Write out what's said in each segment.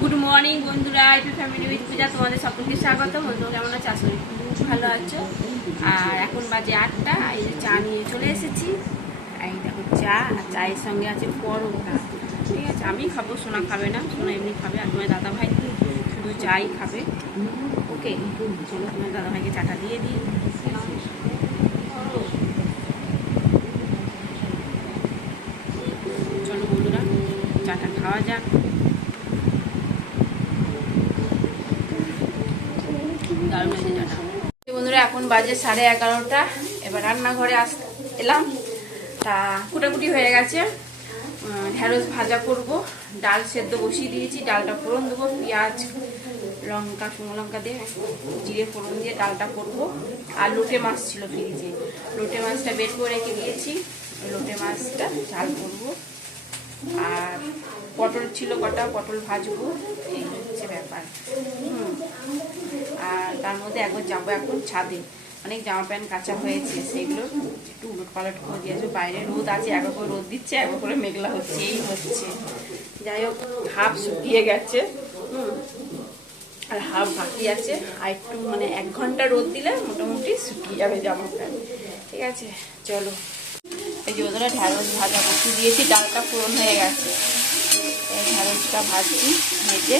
Good morning বন্ধুরা একটু family with Puja তোমাদের সকলকে স্বাগত বন্ধু কেমন আছো? আসলে ভালো আছো। আর এখন বাজে আটটা, এই যে চা নিয়ে চলে এসেছি। এই দেখো, চা আর চায়ের সঙ্গে আছে পরোটা। ঠিক আছে, আমি খাব, সোনা খাবে না, সোনা এমনি খাবে, আর তোমার দাদা ভাই শুধু চাই খাবে। ওকে চলো, তোমার দাদা ভাইকে চাটা দিয়ে দিই। চলো, বন্ধুরা, চাটা খাওয়া যাক দারুণ হয়েছে চাটা বন্ধুরা এখন বাজে সাড়ে এগারোটা। এবার রান্নাঘরে আস এলাম। তা কুটাকুটি হয়ে গেছে। ঢেঁড়স ভাজা করব। ডাল সেদ্ধ বসিয়ে দিয়েছি। ডালটা ফোড়ন দেবো। পেঁয়াজ, লঙ্কা, শুকনো লঙ্কা দিয়ে জিরে ফোড়ন দিয়ে ডালটা করব। আর লোটে মাছ ছিল ফ্রিজে। লোটে মাছটা বের করে রেখে দিয়েছি। লোটে মাছটা ঝাল করব। আর পটল ছিল কটা, পটল ভাজবো। এই হচ্ছে ব্যাপার। আর তার মধ্যে একবার যাব এখন ছাদে। অনেক জামা প্যান্ট, কাঁচা হয়েছে, সেগুলো একটু উলট পালট করে দিয়েছে বাইরে রোদ আছে একবার করে রোদ দিচ্ছে একবার করে মেঘলা হচ্ছে, এই হচ্ছে। যাই হোক, হাফ শুকিয়ে গেছে আর হাফ বাকি আছে, আর একটু মানে এক ঘণ্টা রোদ দিলে মোটামুটি শুকিয়ে যাবে জামা প্যান্ট। ঠিক আছে, চলো। এই যে ওদের ঢ্যাঁড়স ভাজা বসিয়ে দিয়েছি, ডালটা পূরণ হয়ে গেছে। ঢ্যাঁড়সটা ভাজছি, ভেজে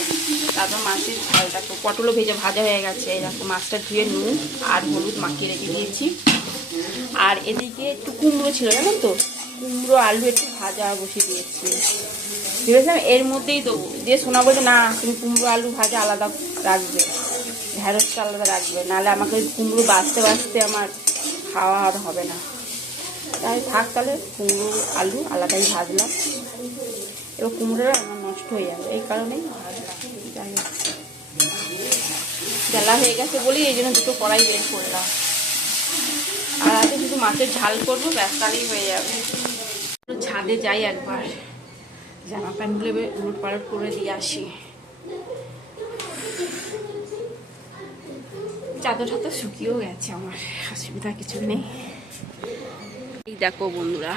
তারপর মাছের ঝালটা তো পটলও ভেজে ভাজা হয়ে গেছে। দেখো, মাছটা ধুয়ে নুন আর হলুদ মাখিয়ে রেখে দিয়েছি। আর এদিকে একটু কুমড়ো ছিল, জানো তো? কুমড়ো, আলু একটু ভাজা বসিয়ে দিয়েছি। ভেবেছিলাম এর মধ্যেই দেবো। দিয়ে শোনা বলছে, না, তুমি কুমড়ো, আলু ভাজা আলাদা রাখবে। ঢ্যাঁড়সটা আলাদা রাখবে। নাহলে আমাকে কুমড়ো বাঁচতে বাঁচতে আমার খাওয়া আর হবে না। তাই থাক তাহলে, কুমড়ো, আলু আলাদাই ভাজলাম। এবার কুমড়োটা আমার নষ্ট হয়ে যাবে, এই ভাজলাম যাই হোক জ্বালা হয়ে গেছে বলেই এই জন্য দুটো কড়াই বের করলাম আর আজকে শুধু মাছের ঝাল করব, ব্যাস তাহলেই হয়ে যাবে। ছাদে যাই একবার। জামা প্যান্টগুলো উলট পালট করে দিয়ে আসি। চাদর টাদর শুকিয়েও গেছে আমার, অসুবিধা কিছু নেই। এই দেখো বন্ধুরা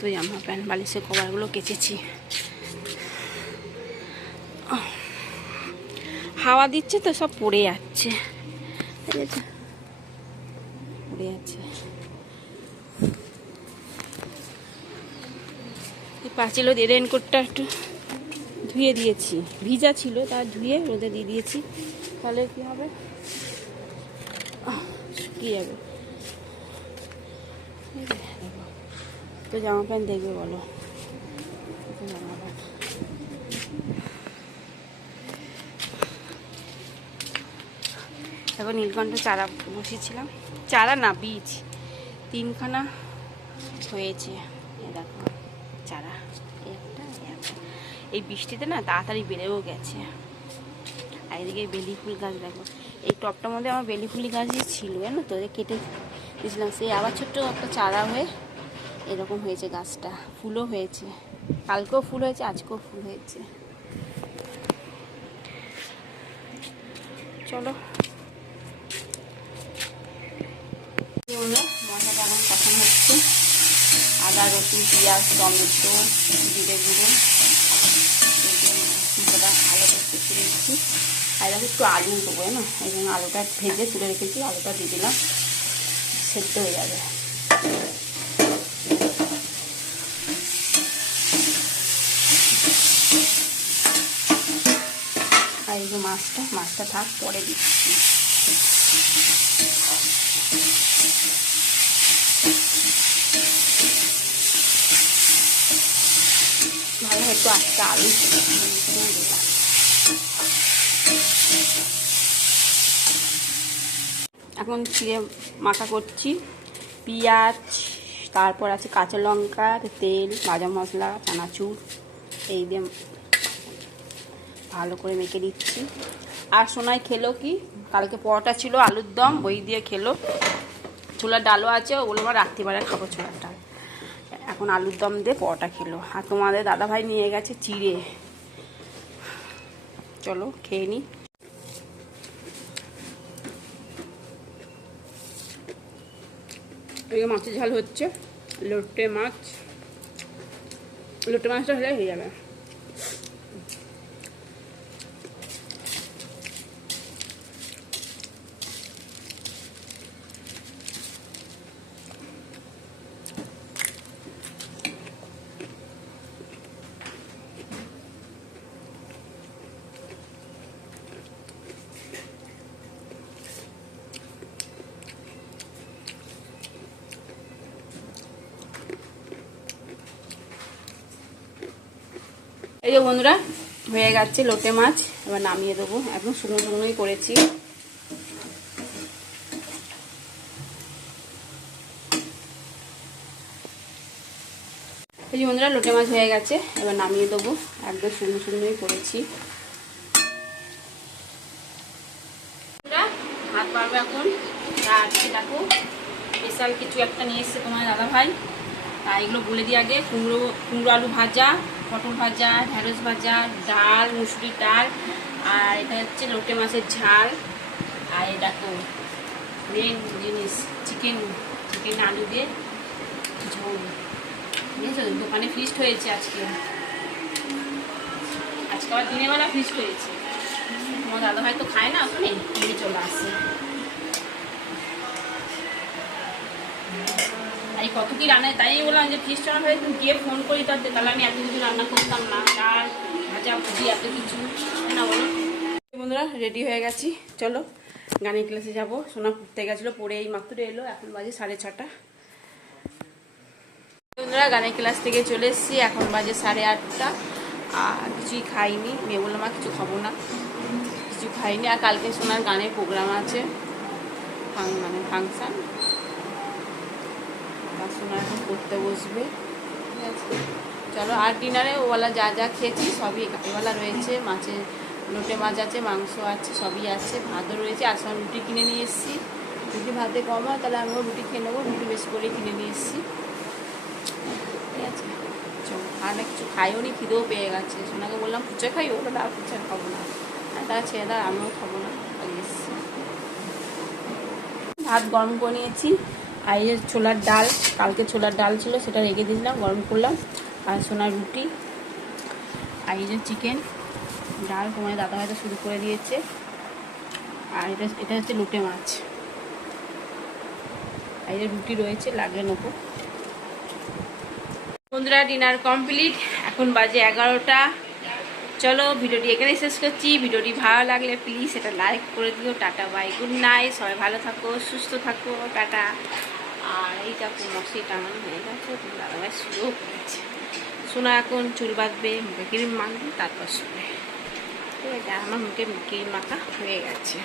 তো জামা প্যান্ট বালিশের কভারগুলো কেচেছি। হাওয়া দিচ্ছে তো, সব পড়ে যাচ্ছে। ঠিক আছে পড়ে যাচ্ছে। পাঁচিল দিয়ে রেনকোটটা একটু ধুয়ে দিয়েছি। ভিজা ছিল, তা ধুয়ে রোদে দিয়ে দিয়েছি। তাহলে কি হবে? শুকিয়ে যাবে। তো জামা প্যান্ট দেখবে বলো জামা প্যান্ট তারপর নীলকণ্ঠ চারা বসিয়েছিলাম। চারা না, বীজ। তিনখানা হয়েছে। দেখো, চারা। একটা এই বৃষ্টিতে না তাড়াতাড়ি বেড়েও গেছে। আর এদিকে বেলি ফুল গাছ দেখো। এই টপটার মধ্যে আমার বেলি ফুলি গাছই ছিল, জানো তো? কেটে দিয়েছিলাম। সেই আবার ছোট্ট একটা চারা হয়ে এরকম হয়েছে গাছটা। ফুলও হয়েছে। কালকেও ফুল হয়েছে, আজকেও ফুল হয়েছে। চলো। মশলাটা এখন কষানো হচ্ছে। আদা, রসুন, পেঁয়াজ, টমেটো, জিরে গুঁড়ো। মশলাটা ভালো দিচ্ছি। আর একটু আলু দেবো না এই জন্য আলুটা ভেজে তুলে রেখেছি, আলুটা দিয়ে দিলাম। সেদ্ধ হয়ে যাবে আর এই যে মাছটা মাছটা থাক পরে দিচ্ছি। ভালো একটু আজকে আলু এখন চিড়ে মাখা করছি। পেঁয়াজ, তারপর আছে কাঁচা লঙ্কা, তেল ভাজা মশলা, চানাচুর, এই দিয়ে ভালো করে মেখে দিচ্ছি আর সোনায় খেলো কি? কালকে পরোটা ছিল, আলুর দম ওই দিয়ে খেলো। ছোলার ডালও আছে, ওগুলো আমার রাত্রিবেলা খাব ছোলার ডাল। এখন আলুর দম দিয়ে পরোটা খেলো। আর তোমাদের দাদাভাই নিয়ে গেছে চিড়ে। চলো, খেয়ে নিই মাছের ঝাল হচ্ছে, লোটে মাছ। লোটে মাছটা হলে হয়ে যাবে। যে বন্ধুরা, হয়ে গেছে লোটে মাছ। এবার নামিয়ে দেবো। একদম শুকনো শুকনোই করেছি। এই বন্ধুরা, লোটে মাছ হয়ে গেছে। এবার নামিয়ে দেবো। একদম শুকনো শুকনোই করেছি। ভাত পারব এখন। আর দেখো স্পেশাল কিছু একটা নিয়ে এসছে তোমার দাদা ভাই আর এগুলো বলে দিই আগে। কুমড়ো কুমড়ো আলু ভাজা পটল ভাজা, ঢেঁড়স ভাজা, ডাল, মুসুরির ডাল, আর এটা হচ্ছে লোটে মাছের ঝাল, আর এটা তো মেন জিনিস চিকেন চিকেন আলু দিয়ে ঝোল। বুঝেছ? দোকানে ফিস্ট হয়েছে আজকে। আজকে আবার দিনের বেলা ফিস্ট হয়েছে। তোমার দাদা ভাই তো খায় না? ওখানে নিয়ে চলে আসে তাই কত কি রান্না তাই বললাম যে ফিস্ট রান্না হয়ে গিয়ে ফোন করি তাতে তাহলে আমি এত কিছু রান্না করতাম না, ডাল, ভাজা ভুজি এত কিছু। না বলো। বন্ধুরা রেডি হয়ে গেছি। চলো, গানের ক্লাসে যাব। সোনা পড়তে গেছিল, পড়ে এই মাত্র এলো, এখন বাজে সাড়ে ছটা। বন্ধুরা, গানের ক্লাস থেকে চলে এসেছি, এখন বাজে সাড়ে আটটা। আর কিছুই খাইনি। মেয়ে বললাম আর কিছু খাব না। কিছু খাইনি। আর কালকে সোনার গানের প্রোগ্রাম আছে মানে ফাংশান সোনা এখন পড়তে বসবে। চলো, আর ডিনারে ওবেলা যা যা খেয়েছি সবই এবেলা রয়েছে। মাছের লোটে মাছ আছে, মাংস আছে, সবই আছে, ভাতও রয়েছে। আর সব রুটি কিনে নিয়ে এসেছি। রুটি ভাতে কম হয় তাহলে আমিও রুটি খেয়ে নেব, রুটি বেশি করে কিনে নিয়ে এসেছি। ঠিক আছে? চলো, আর কিছু খাইও নি, খিদেও পেয়ে গেছে। সোনাকে বললাম ফুচে খাই ও বলে আর ফুচে খাব না। আর তারা ছেড়ে দাঁড় আমিও খাব না ভাত গরম করে নিয়েছি। যে ছোলার ডাল, কালকে ছোলার ডাল ছিল, সেটা রেখে দিয়েছিলাম, গরম করলাম, আর সোনার রুটি আর এই যে চিকেন, ডাল তোমার দাদা হয়তো শুরু করে দিয়েছে, আর এটা এটা হচ্ছে লুটে মাছ। আর এই যে রুটি রয়েছে, লাগলে নেব। বন্ধুরা, ডিনার কমপ্লিট, এখন বাজে এগারোটা। চলো, ভিডিওটি এখানে শেষ করছি। ভিডিওটি ভালো লাগলে প্লিজ এটা লাইক করে দিও। Tata, bye, good night. সবাই ভালো থাকো, সুস্থ থাকো। টাটা। আর এই দেখো মশি টাঙানো হয়ে গেছে দাদাভাই শুরু করেছে সোনা এখন চুল বাঁধবে, মুখে ক্রিম মাখবে তারপর শুনে ঠিক আছে আমার মুখে ক্রিম মাখা হয়ে গেছে।